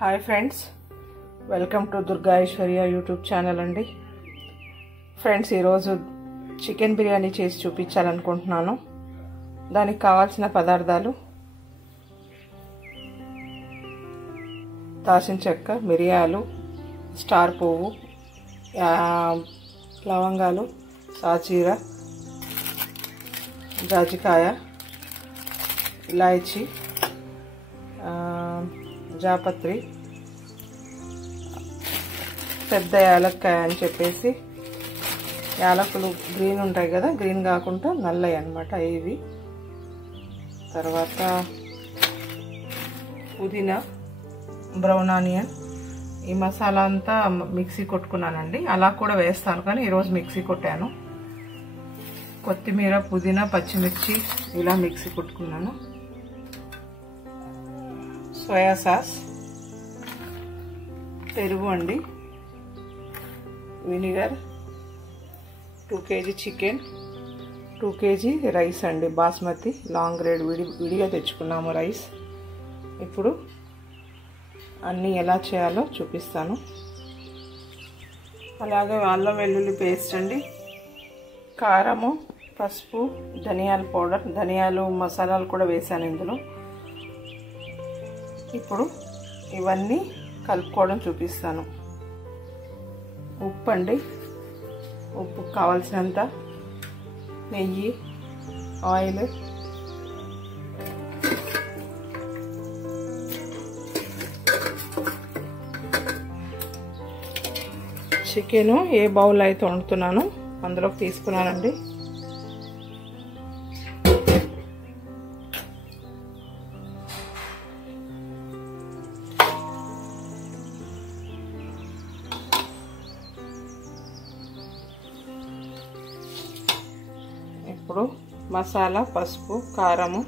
Hi friends, welcome to Durga Aishwarya YouTube channel అండి. Friends, ఈరోజు chicken biryani చేసి చూపించాలనుకుంటున్నాను. దానికి కావాల్సిన పదార్థాలు: దాల్చిన చెక్క, మిరియాలు, స్టార్ పువ్వు, లవంగాలు, సాజీర, జాజికాయ, ఇలాయచీ, జాపత్రి, పెద్ద యాలక్కాయ అని చెప్పేసి, యాలకులు గ్రీన్ ఉంటాయి కదా, గ్రీన్ కాకుండా నల్లవి అన్నమాట ఇవి. తర్వాత పుదీనా, బ్రౌన్ ఆనియన్. ఈ మసాలా అంతా మిక్సీ కొట్టుకున్నానండి. అలా కూడా వేస్తాను కానీ ఈరోజు మిక్సీ కొట్టాను. కొత్తిమీర, పుదీనా, పచ్చిమిర్చి ఇలా మిక్సీ కొట్టుకున్నాను. సోయా సాస్, పెరుగు అండి, vinegar, 2 kg chicken, 2 kg rice అండి, బాస్మతి లాంగ్ గ్రేడ్ విడిగా తెచ్చుకున్నాము రైస్. ఇప్పుడు అన్నీ ఎలా చేయాలో చూపిస్తాను. అలాగే అల్లం వెల్లుల్లి పేస్ట్ అండి, కారము, పసుపు, ధనియాల పౌడర్, ధనియాలు మసాలాలు కూడా వేసాను ఇందులో. ఇప్పుడు ఇవన్నీ కలుపుకోవడం చూపిస్తాను. ఉప్పు అండి, ఉప్పు కావాల్సినంత, నెయ్యి, ఆయిల్, చికెను ఏ బౌల్ అయితే వండుతున్నానో అందులోకి తీసుకున్నానండి. ఇప్పుడు మసాలా, పసుపు, కారము,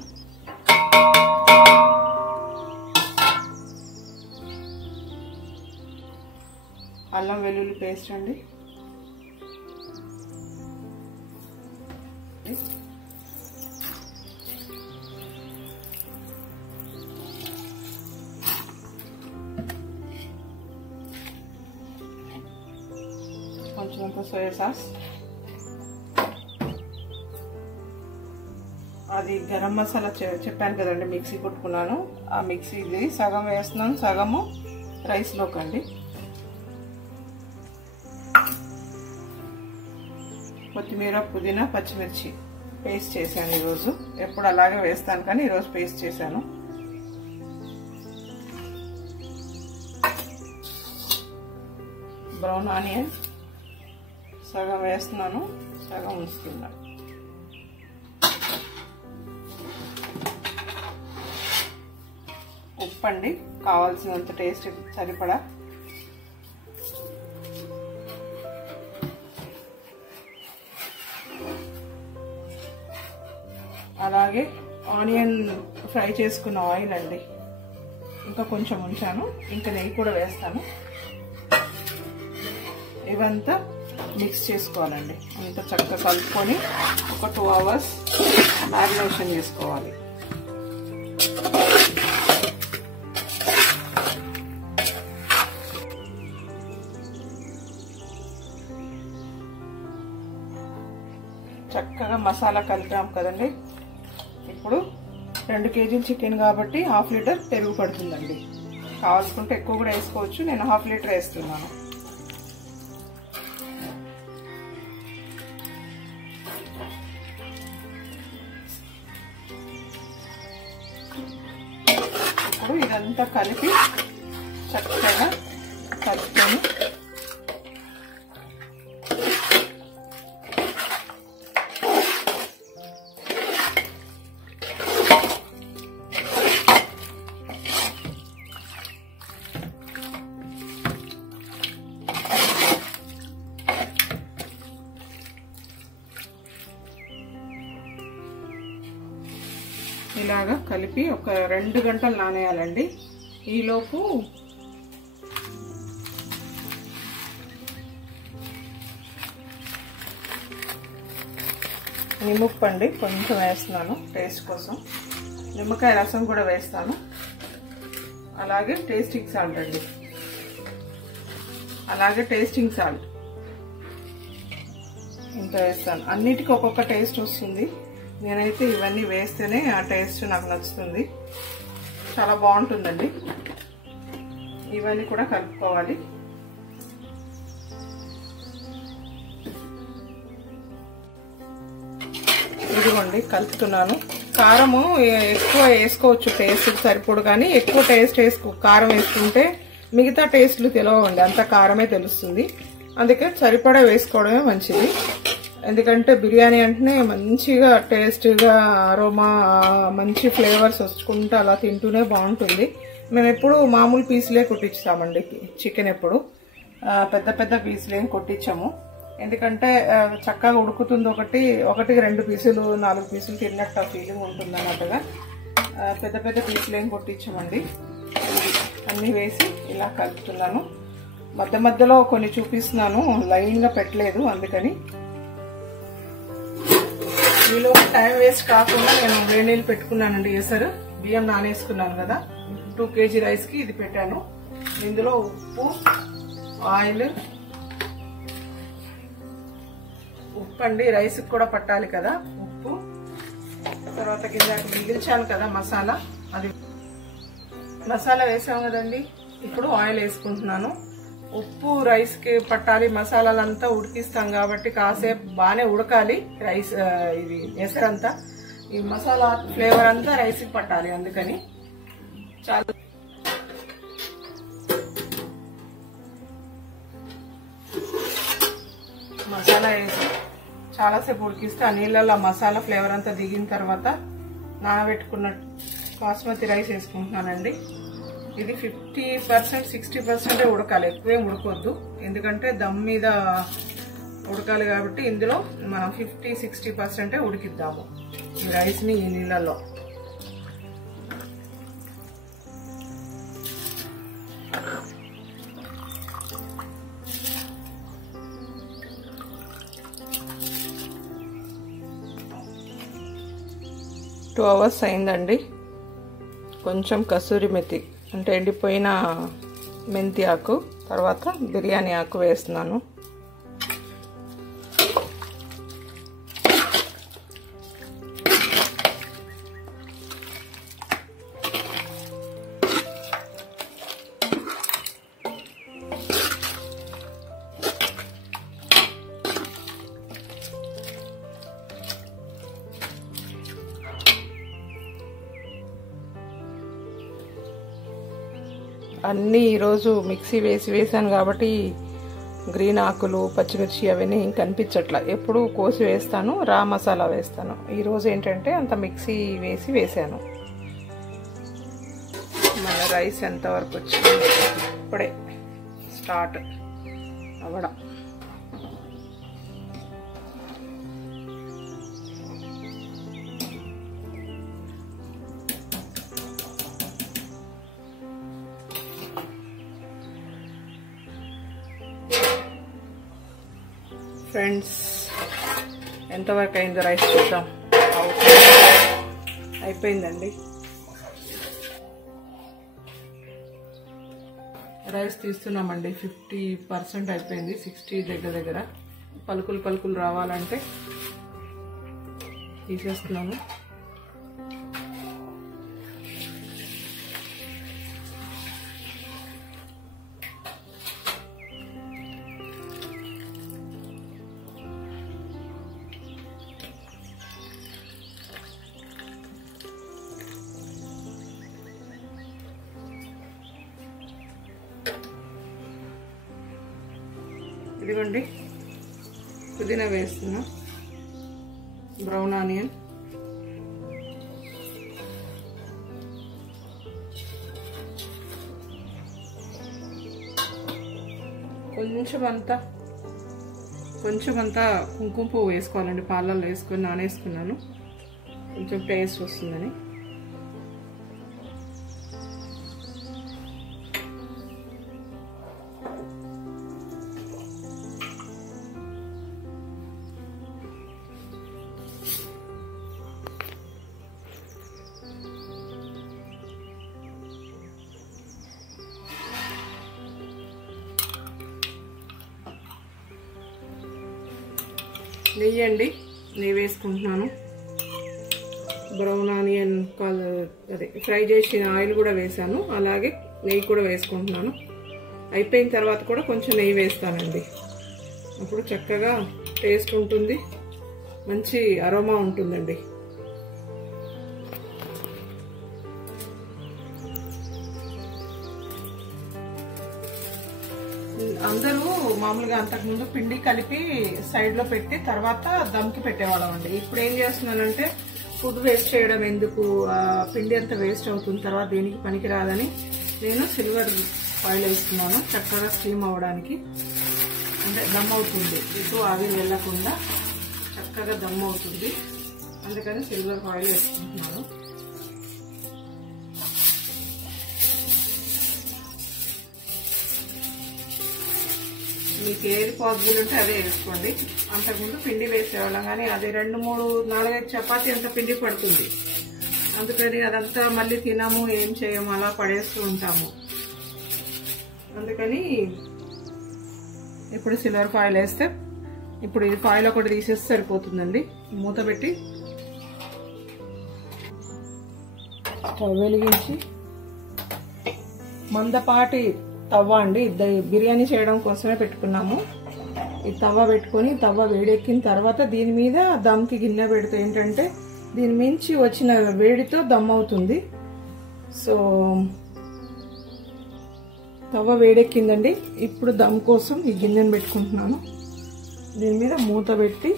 అల్లం వెల్లుల్లి పేస్ట్ అండి, కొంచెం సోయా సాస్, అది గరం మసాలా చెప్పాను కదండి, మిక్సీ కొట్టుకున్నాను. ఆ మిక్సీది సగం వేస్తున్నాను, సగము రైస్లోకి అండి. కొత్తిమీర, పుదీనా, పచ్చిమిర్చి పేస్ట్ చేశాను ఈరోజు. ఎప్పుడు అలాగే వేస్తాను కానీ ఈరోజు పేస్ట్ చేశాను. బ్రౌన్ ఆనియన్ సగం వేస్తున్నాను, సగం ఉంచుతున్నాను. ఉప్పు అండి, కావాల్సినంత టేస్ట్ సరిపడా. అలాగే ఆనియన్ ఫ్రై చేసుకున్న ఆయిల్ అండి, ఇంకా కొంచెం ఉంచాను, ఇంకా నెయ్యి కూడా వేస్తాను. ఇవంతా మిక్స్ చేసుకోవాలండి. అంతా చక్కగా కలుపుకొని ఒక 2 hours మ్యారినేషన్ చేసుకోవాలి. చక్కగా మసాలా కలిపాం కదండి. ఇప్పుడు 2 kg చికెన్ కాబట్టి 1/2 లీటర్ పెరుగు పడుతుందండి. కావాలనుకుంటే ఎక్కువ కూడా వేసుకోవచ్చు, నేను 1/2 లీటర్ వేస్తున్నాను. ఇప్పుడు ఇదంతా కలిపి చక్కగా కలుపుకొని ఇలాగా కలిపి ఒక 2 గంటలు నానేయాలండి. ఈలోపు నిమ్మప్పు అండి కొంచెం వేస్తున్నాను టేస్ట్ కోసం. నిమ్మకాయ రసం కూడా వేస్తాను. అలాగే టేస్టింగ్ సాల్ట్ అండి, అలాగే టేస్టింగ్ సాల్ట్ ఇంత వేస్తాను. అన్నిటికీ ఒక్కొక్క టేస్ట్ వస్తుంది. నేనైతే ఇవన్నీ వేస్తేనే ఆ టేస్ట్ నాకు నచ్చుతుంది, చాలా బాగుంటుందండి. ఇవన్నీ కూడా కలుపుకోవాలి. ఇదిగోండి కలుపుతున్నాను. కారము ఎక్కువ వేసుకోవచ్చు టేస్ట్ సరిపోడు, కానీ ఎక్కువ కారం వేసుకుంటే మిగతా టేస్ట్లు తెలియవండి, అంత కారమే తెలుస్తుంది. అందుకే సరిపడా వేసుకోవడమే మంచిది. ఎందుకంటే బిర్యానీ అంటేనే మంచిగా టేస్ట్గా అరోమా మంచి ఫ్లేవర్స్ వచ్చుకుంటూ అలా తింటూనే బాగుంటుంది. మేము ఎప్పుడు మామూలు పీసులే కొట్టించామండి చికెన్, ఎప్పుడు పెద్ద పెద్ద పీసులేం కొట్టించాము. ఎందుకంటే చక్కగా ఉడుకుతుంది, ఒకటికి 2 పీసులు 4 పీసులు తిన్నట్టు ఫీలింగ్ ఉంటుంది అన్నట్టుగా. పెద్ద పెద్ద పీసులేం కొట్టించామండి. అన్నీ వేసి ఇలా కలుపుతున్నాను. మధ్య మధ్యలో కొన్ని చూపిస్తున్నాను, లైన్గా పెట్టలేదు, అందుకని మీలో టైం వేస్ట్ కాకుండా నేను వేడి నీళ్ళు పెట్టుకున్నానండి. ఎసరు బియ్యం నానేసుకున్నాను కదా, 2 kg రైస్కి ఇది పెట్టాను. ఇందులో ఉప్పు, ఆయిల్, ఉప్పు అండి రైస్కి కూడా పట్టాలి కదా, ఉప్పు. తర్వాత కింద మిగిల్చాను కదా మసాలా, అది మసాలా వేసాము కదండి. ఇప్పుడు ఆయిల్ వేసుకుంటున్నాను. ఉప్పు రైస్కి పట్టాలి, మసాలాలంతా ఉడికిస్తాం కాబట్టి కాసేపు బాగానే ఉడకాలి రైస్. ఇది ఎసరంతా ఈ మసాలా ఫ్లేవర్ అంతా రైస్కి పట్టాలి, అందుకని చాలా మసాలా వేసి చాలాసేపు ఉడికిస్తే ఆ నీళ్ళల్లో మసాలా ఫ్లేవర్ అంతా దిగిన తర్వాత నానబెట్టుకున్న బాస్మతి రైస్ వేసుకుంటున్నానండి. ఇది 50% 60% ఉడకాలి, ఎక్కువేం ఉడకొద్దు. ఎందుకంటే దమ్ మీద ఉడకాలి కాబట్టి ఇందులో మనం 50-60% ఉడికిద్దాము ఈ రైస్ని ఈ నీళ్ళల్లో. టూ అవర్స్ అయిందండి. కొంచెం కసూరి మెతి అంటే ఎండిపోయిన మెంతి ఆకు, తర్వాత బిర్యానీ ఆకు వేస్తున్నాను. అన్నీ ఈరోజు మిక్సీ వేసాను కాబట్టి గ్రీన్ ఆకులు, పచ్చిమిర్చి అవన్నీ ఇంక కనిపించట్లా. ఎప్పుడు కోసి వేస్తాను, రా మసాలా వేస్తాను. ఈరోజు ఏంటంటే అంత మిక్సీ వేసాను. మన రైస్ ఎంతవరకు వచ్చింది, ఇప్పుడే స్టార్ట్ అవ్వడం. ఫ్రెండ్స్ ఎంతవరకు అయిందో రైస్ చూద్దాం. అయిపోయిందండి రైస్, తీస్తున్నామండి. 50% అయిపోయింది, 60 దగ్గర. పలుకులు రావాలంటే తీసేస్తున్నాను. ఇదిగోండి పుదీనా వేస్తున్నా, బ్రౌన్ ఆనియన్, కొంచెం అంతా కుంకుమ పువ్వు వేసుకోవాలండి. పాలల్లో వేసుకొని నానేసుకున్నాను, కొంచెం టేస్ట్ వస్తుందని. నెయ్యి అండి, నెయ్యి వేసుకుంటున్నాను. బ్రౌన్ ఆనియన్ అదే ఫ్రై చేసిన ఆయిల్ కూడా వేసాను, అలాగే నెయ్యి కూడా వేసుకుంటున్నాను. అయిపోయిన తర్వాత కూడా కొంచెం నెయ్యి వేస్తానండి. అప్పుడు చక్కగా టేస్ట్ ఉంటుంది, మంచి అరోమా ఉంటుందండి. అందరూ మామూలుగా అంతకుముందు పిండి కలిపి సైడ్లో పెట్టి తర్వాత దమ్కి పెట్టేవాళ్ళం అండి. ఇప్పుడు ఏం చేస్తున్నానంటే ఫుడ్ వేస్ట్ చేయడం ఎందుకు, పిండి అంతా వేస్ట్ అవుతుంది, తర్వాత దేనికి పనికి రాదని నేను సిల్వర్ ఫాయిల్ వేస్తున్నాను. చక్కగా స్టీమ్ అవ్వడానికి, అంటే దమ్ అవుతుంది, ఇటు ఆవిరి వెళ్ళకుండా చక్కగా దమ్ అవుతుంది. అందుకని సిల్వర్ ఫాయిల్ వేసుకుంటున్నాను. మీకు ఏది పాసిబుల్ ఉంటే అదే వేసుకోండి. అంతకుముందు పిండి వేసేవాళ్ళం, కానీ అది 2, 3, 4, 5 చపాతీ అంత పిండి పడుతుంది. అందుకని అదంతా మళ్ళీ తినము, ఏం చేయము, అలా పడేస్తూ ఉంటాము. అందుకని ఇప్పుడు సిల్వర్ ఫాయిల్ వేస్తే, ఇప్పుడు ఈ ఫాయిల్ ఒకటి తీసేస్తే సరిపోతుందండి. మూత పెట్టి స్టవ్ వెలిగించి మందపాటి తవ్వ అండి, బిర్యానీ చేయడం కోసమే పెట్టుకున్నాము. ఈ తవ్వ పెట్టుకొని, తవ్వ వేడెక్కిన తర్వాత దీని మీద దమ్కి గిన్నె పెడితే ఏంటంటే దీని మించి వచ్చిన వేడితో దమ్ అవుతుంది. సో తవ్వ వేడెక్కిందండి. ఇప్పుడు దమ్ కోసం ఈ గిన్నెను పెట్టుకుంటున్నాను. దీని మీద మూత పెట్టి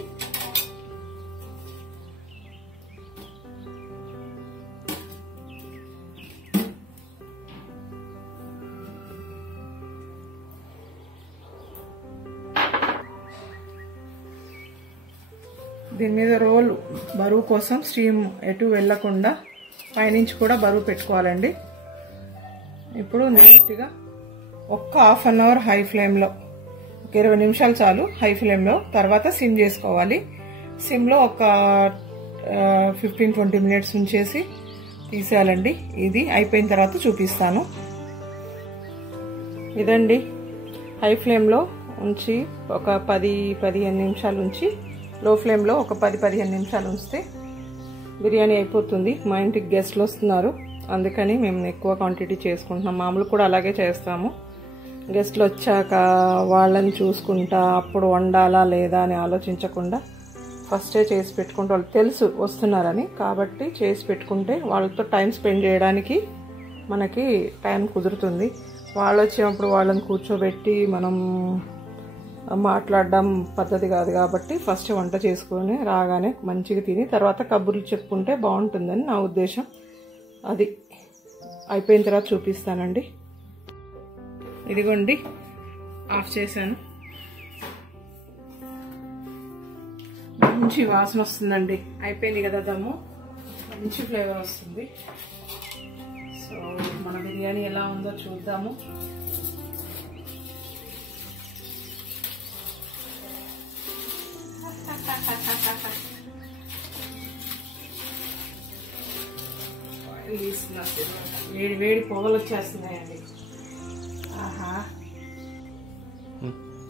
దీని మీద రోల్ బరువు కోసం స్టీమ్ ఎటు వెళ్లకుండా పైనుంచి కూడా బరువు పెట్టుకోవాలండి. ఇప్పుడు నీట్గా ఒక్క హాఫ్ అన్ అవర్ హై ఫ్లేమ్లో, ఒక 20 నిమిషాలు చాలు హై ఫ్లేమ్లో, తర్వాత సిమ్ చేసుకోవాలి. సిమ్లో ఒక 15-20 మినిట్స్ ఉంచేసి తీసేయాలండి. ఇది అయిపోయిన తర్వాత చూపిస్తాను. ఇదండి, హై ఫ్లేమ్లో ఉంచి ఒక 10-15 నిమిషాలు ఉంచి లో ఫ్లేమ్లో ఒక 10-15 నిమిషాలు ఉంచితే బిర్యానీ అయిపోతుంది. మా ఇంటికి గెస్ట్లు వస్తున్నారు, అందుకని మేము ఎక్కువ క్వాంటిటీ చేసుకుంటున్నాం. మామూలు కూడా అలాగే చేస్తాము. గెస్ట్లు వచ్చాక వాళ్ళని చూసుకుంటా అప్పుడు వండాలా లేదా అని ఆలోచించకుండా ఫస్టే చేసి పెట్టుకుంటే, వాళ్ళు తెలుసు వస్తున్నారని, కాబట్టి చేసి పెట్టుకుంటే వాళ్ళతో టైం స్పెండ్ చేయడానికి మనకి టైం కుదురుతుంది. వాళ్ళు వచ్చినప్పుడు వాళ్ళని కూర్చోబెట్టి మనం మాట్లాడడం పద్ధతి కాదు. కాబట్టి ఫస్ట్ వంట చేసుకొని రాగానే మంచిగా తిని తర్వాత కబుర్లు చెప్పుకుంటే బాగుంటుందని నా ఉద్దేశం. అది అయిపోయిన తర్వాత చూపిస్తానండి. ఇదిగోండి, ఆఫ్ చేశాను. మంచి వాసన వస్తుందండి. అయిపోయింది కదా దమ్ము, మంచి ఫ్లేవర్ వస్తుంది. సో మన బిర్యానీ ఎలా ఉందో చూద్దాము. వేడి వేడి పొగలు వచ్చేస్తున్నాయండి. ఆహా,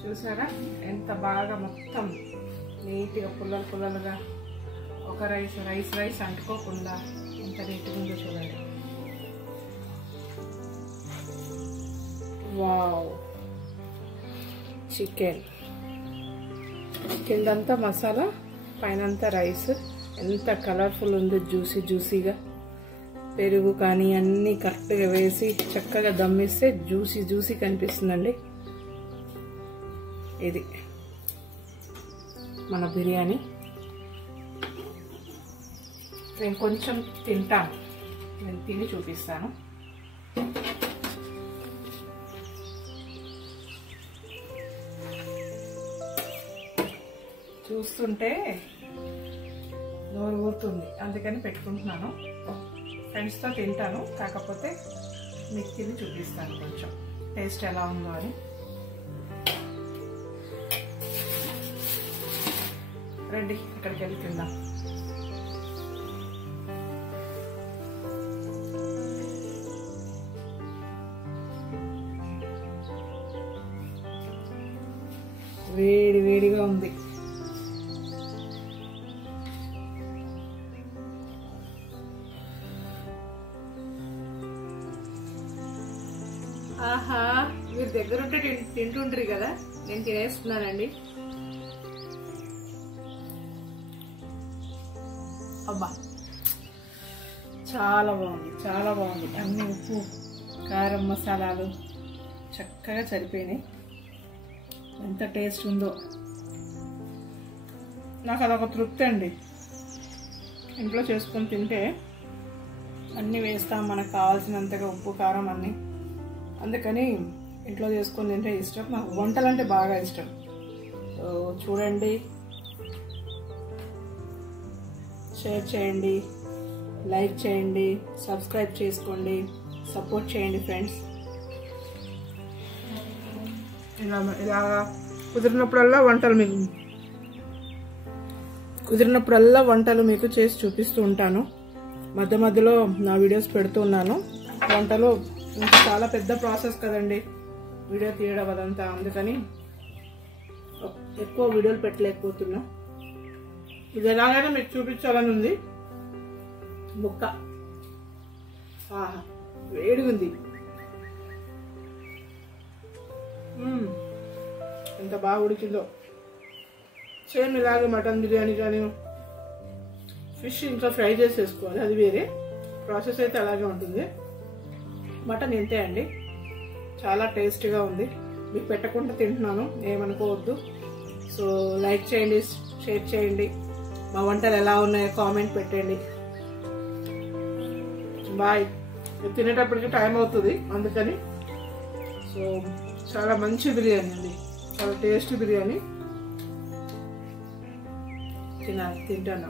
చూసారా ఎంత బాగా మొత్తం నీట్గా పుల్లలు పుల్లలుగా, ఒక రైస్ అంటుకోకుండా ఎంత నీట్గా ఉందో చూడండి. వావ్, చికెన్ కిందంతా మసాలా, పైనంతా రైస్, ఎంత కలర్ఫుల్ ఉందో, జ్యూసీగా. పెరుగు కానీ అన్నీ కరెక్ట్గా వేసి చక్కగా దమ్మిస్తే జ్యూసీ కనిపిస్తుందండి. ఇది మన బిర్యానీ. నేను కొంచెం తింటాను, నేను తిని చూపిస్తాను. చూస్తుంటే నోరు ఊరుతుంది, అందుకని పెట్టుకుంటున్నాను. ఫ్రెండ్స్తో తింటాను, కాకపోతే మీకు తిని చూపిస్తాను కొంచెం టేస్ట్ ఎలా ఉందో అని. రండి, ఇక్కడికి వెళ్ళి తిందాం. వేడిగా ఉంది. ఆహా, మీరు దగ్గర ఉంటే తింటుంటారు కదా, నేను తినేస్తున్నానండి. అబ్బా చాలా బాగుంది, చాలా బాగుంది. అన్ని ఉప్పు కారం మసాలాలు చక్కగా సరిపోయినాయి. ఎంత టేస్ట్ ఉందో, నాకు అదొక తృప్తి అండి. ఇంట్లో చేసుకొని తింటే అన్నీ వేస్తాం, మనకు కావాల్సినంతగా ఉప్పు కారం అన్నీ. అందుకని ఇంట్లో చేసుకొని తింటే ఇష్టం. నాకు వంటలు అంటే బాగా ఇష్టం. సో చూడండి, షేర్ చేయండి, లైక్ చేయండి, సబ్స్క్రైబ్ చేసుకోండి, సపోర్ట్ చేయండి ఫ్రెండ్స్. ఇలాగా కుదిరినప్పుడల్లా వంటలు మీకు చేసి చూపిస్తూ ఉంటాను. మధ్య మధ్యలో నా వీడియోస్ పెడుతూ ఉన్నాను. వంటలు ఇంకా చాలా పెద్ద ప్రాసెస్ కదండి వీడియో తీయడం అదంతా, అందుకని ఎక్కువ వీడియోలు పెట్టలేకపోతున్నా. ఇది ఎలాగైనా మీకు చూపించాలని ఉంది. ముక్క ఆహా వేడిగా ఉంది. ఎంత బాగా ఉడికిందో. సేమ్ ఇలాగే మటన్ బిర్యానీ కానీ ఫిష్ ఇంకా ఫ్రై చేసేసుకోవాలి, అది వేరే ప్రాసెస్. అయితే అలాగే ఉంటుంది. మటన్ ఇంతే అండి, చాలా టేస్టీగా ఉంది. మీకు పెట్టకుండా తింటున్నాను, ఏమనుకోవద్దు. సో లైక్ చేయండి, షేర్ చేయండి, మా వంటలు ఎలా ఉన్నాయో కామెంట్ పెట్టండి. బాయ్. తినేటప్పటికి టైం అవుతుంది, అందుకని. సో చాలా మంచి బిర్యానీ అండి, చాలా టేస్టీ బిర్యానీ. తింటాను.